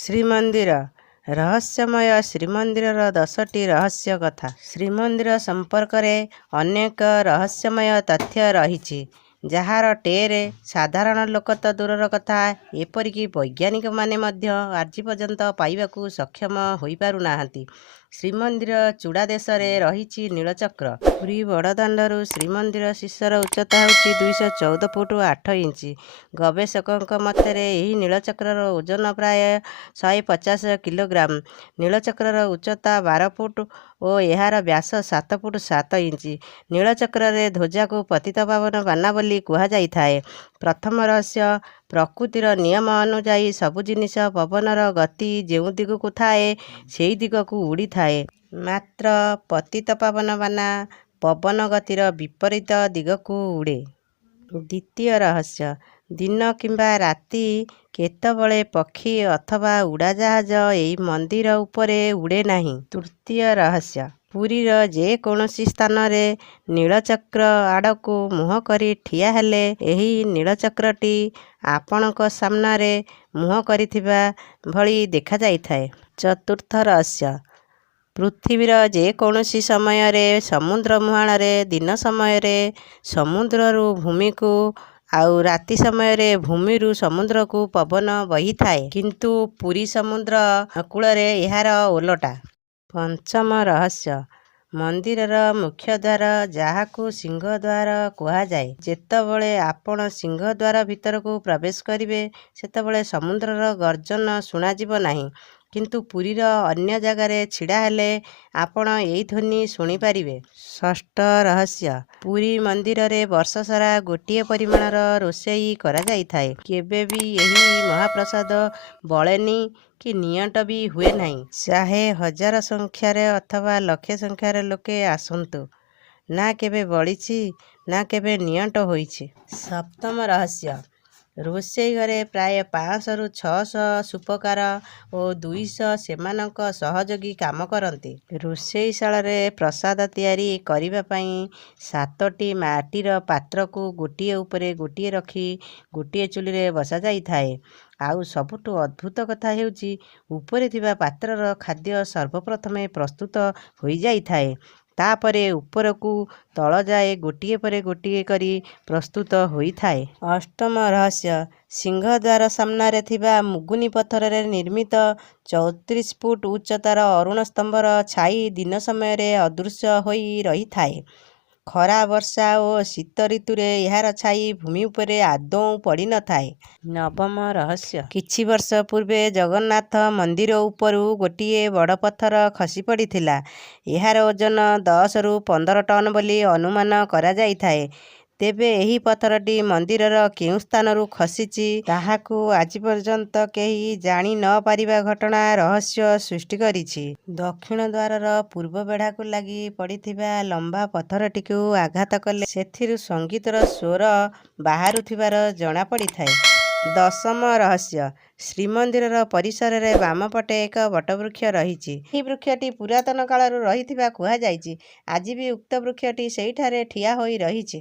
ଶ୍ରୀମନ୍ଦିର ରହସ୍ୟମୟ ଶ୍ରୀମନ୍ଦିରର 10ଟି ରହସ୍ୟ କଥା। ଶ୍ରୀମନ୍ଦିର ସମ୍ପର୍କରେ ଅନେକ ରହସ୍ୟମୟ ତଥ୍ୟ ରହିଛି, ଯାହାର ଟେର ସାଧାରଣ ଲୋକ ତ ଦୂରର କଥା, ଏପରିକି ବୈଜ୍ଞାନିକମାନେ ମଧ୍ୟ ଆଜି ପର୍ଯ୍ୟନ୍ତ ପାଇବାକୁ ସକ୍ଷମ ହୋଇପାରୁନାହାନ୍ତି। ଶ୍ରୀମନ୍ଦିର ଚୂଡ଼ା ଦେଶରେ ରହିଛି ନୀଳଚକ୍ର। ପୁରୀ ବଡ଼ଦାଣ୍ଡରୁ ଶ୍ରୀମନ୍ଦିର ଶୀର୍ଷର ଉଚ୍ଚତା ହେଉଛି 214 ଫୁଟ 8 ଇଞ୍ଚ। ଗବେଷକଙ୍କ ମତରେ ଏହି ନୀଳଚକ୍ରର ଓଜନ ପ୍ରାୟ 150 କିଲୋଗ୍ରାମ। ନୀଳଚକ୍ରର ଉଚ୍ଚତା 12 ଫୁଟ ଓ ଏହାର ବ୍ୟାସ 7 ଫୁଟ 7 ଇଞ୍ଚ। ନୀଳଚକ୍ରରେ ଧ୍ୱଜାକୁ ପତିତପାବନ ବାନା ବୋଲି କୁହାଯାଇଥାଏ। ପ୍ରଥମ ରହସ୍ୟ, ପ୍ରକୃତିର ନିୟମ ଅନୁଯାୟୀ ସବୁ ଜିନିଷ ପବନର ଗତି ଯେଉଁ ଦିଗକୁ ଥାଏ ସେହି ଦିଗକୁ ଉଡ଼ିଥାଏ। ମାତ୍ର ପତିତପାବନ ବାନା ପବନ ଗତିର ବିପରୀତ ଦିଗକୁ ଉଡ଼େ। ଦ୍ୱିତୀୟ ରହସ୍ୟ, ଦିନ କିମ୍ବା ରାତି କେତେବେଳେ ପକ୍ଷୀ ଅଥବା ଉଡ଼ାଜାହାଜ ଏହି ମନ୍ଦିର ଉପରେ ଉଡ଼େ ନାହିଁ। ତୃତୀୟ ରହସ୍ୟ, ପୁରୀର ଯେକୌଣସି ସ୍ଥାନରେ ନୀଳଚକ୍ର ଆଡ଼କୁ ମୁହଁ କରି ଠିଆ ହେଲେ ଏହି ନୀଳଚକ୍ରଟି ଆପଣଙ୍କ ସାମ୍ନାରେ ମୁହଁ କରିଥିବା ଭଳି ଦେଖାଯାଇଥାଏ। ଚତୁର୍ଥ ରହସ୍ୟ, ପୃଥିବୀର ଯେକୌଣସି ସମୟରେ ସମୁଦ୍ର ମୁହାଣରେ ଦିନ ସମୟରେ ସମୁଦ୍ରରୁ ଭୂମିକୁ ଆଉ ରାତି ସମୟରେ ଭୂମିରୁ ସମୁଦ୍ରକୁ ପବନ ବହିଥାଏ, କିନ୍ତୁ ପୁରୀ ସମୁଦ୍ର କୂଳରେ ଏହାର ଓଲଟା। ପଞ୍ଚମ ରହସ୍ୟ, ମନ୍ଦିରର ମୁଖ୍ୟଦ୍ୱାର, ଯାହାକୁ ସିଂହଦ୍ୱାର କୁହାଯାଏ। ଯେତେବେଳେ ଆପଣ ସିଂହଦ୍ୱାର ଭିତରକୁ ପ୍ରବେଶ କରିବେ ସେତେବେଳେ ସମୁଦ୍ରର ଗର୍ଜନ ଶୁଣାଯିବ ନାହିଁ, କିନ୍ତୁ ପୁରୀର ଅନ୍ୟ ଜାଗାରେ ଛିଡ଼ା ହେଲେ ଆପଣ ଏହି ଧ୍ୱନି ଶୁଣିପାରିବେ। ଷଷ୍ଠ ରହସ୍ୟ, ପୁରୀ ମନ୍ଦିରରେ ବର୍ଷ ସାରା ଗୋଟିଏ ପରିମାଣର ରୋଷେଇ କରାଯାଇଥାଏ। କେବେ ବି ଏହି ମହାପ୍ରସାଦ ବଳେନି କି ନିଅଣ୍ଟ ବି ହୁଏ ନାହିଁ। ଚାହେ ହଜାର ସଂଖ୍ୟାରେ ଅଥବା ଲକ୍ଷ ସଂଖ୍ୟାରେ ଲୋକେ ଆସନ୍ତୁ, ନା କେବେ ବଳିଛି ନା କେବେ ନିଅଣ୍ଟ ହୋଇଛି। ସପ୍ତମ ରହସ୍ୟ, ରୋଷେଇ ଘରେ ପ୍ରାୟ 500ରୁ 600 ସୂପକାର ଓ 200 ସେମାନଙ୍କ ସହଯୋଗୀ କାମ କରନ୍ତି। ରୋଷେଇଶାଳରେ ପ୍ରସାଦ ତିଆରି କରିବା ପାଇଁ 7ଟି ମାଟିର ପାତ୍ରକୁ ଗୋଟିଏ ଉପରେ ଗୋଟିଏ ରଖି ଗୋଟିଏ ଚୁଲିରେ ବସାଯାଇଥାଏ। ଆଉ ସବୁଠୁ ଅଦ୍ଭୁତ କଥା ହେଉଛି, ଉପରେ ଥିବା ପାତ୍ରର ଖାଦ୍ୟ ସର୍ବପ୍ରଥମେ ପ୍ରସ୍ତୁତ ହୋଇଯାଇଥାଏ, ତାପରେ ଉପରକୁ ତଳ ଯାଏ ଗୋଟିଏ ପରେ ଗୋଟିଏ କରି ପ୍ରସ୍ତୁତ ହୋଇଥାଏ। ଅଷ୍ଟମ ରହସ୍ୟ, ସିଂହଦ୍ୱାର ସାମ୍ନାରେ ଥିବା ମୁଗୁନି ପଥରରେ ନିର୍ମିତ 34 ଫୁଟ ଉଚ୍ଚତାର ଅରୁଣ ସ୍ତମ୍ଭର ଛାଇ ଦିନ ସମୟରେ ଅଦୃଶ୍ୟ ହୋଇ ରହିଥାଏ। ଖରା, ବର୍ଷା ଓ ଶୀତ ଋତୁରେ ଏହାର ଛାଇ ଭୂମି ଉପରେ ଆଦୌ ପଡ଼ିନଥାଏ। ନବମ ରହସ୍ୟ, କିଛି ବର୍ଷ ପୂର୍ବେ ଜଗନ୍ନାଥ ମନ୍ଦିର ଉପରୁ ଗୋଟିଏ ବଡ଼ ପଥର ଖସି ପଡ଼ିଥିଲା। ଏହାର ଓଜନ 10ରୁ 15 ଟନ୍ ବୋଲି ଅନୁମାନ କରାଯାଇଥାଏ। ତେବେ ଏହି ପଥରଟି ମନ୍ଦିରର କେଉଁ ସ୍ଥାନରୁ ଖସିଛି ତାହାକୁ ଆଜି ପର୍ଯ୍ୟନ୍ତ କେହି ଜାଣି ନ ପାରିବା ଘଟଣା ରହସ୍ୟ ସୃଷ୍ଟି କରିଛି। ଦକ୍ଷିଣ ଦ୍ୱାରର ପୂର୍ବ ବେଢ଼ାକୁ ଲାଗି ପଡ଼ିଥିବା ଲମ୍ବା ପଥରଟିକୁ ଆଘାତ କଲେ ସେଥିରୁ ସଙ୍ଗୀତର ସ୍ୱର ବାହାରୁଥିବାର ଜଣାପଡ଼ିଥାଏ। ଦଶମ ରହସ୍ୟ, ଶ୍ରୀମନ୍ଦିରର ପରିସରରେ ବାମ ପଟେ ଏକ ବଟବୃକ୍ଷ ରହିଛି। ଏହି ବୃକ୍ଷଟି ପୁରାତନ କାଳରୁ ରହିଥିବା କୁହାଯାଇଛି। ଆଜି ବି ଉକ୍ତ ବୃକ୍ଷଟି ସେହିଠାରେ ଠିଆ ହୋଇ ରହିଛି।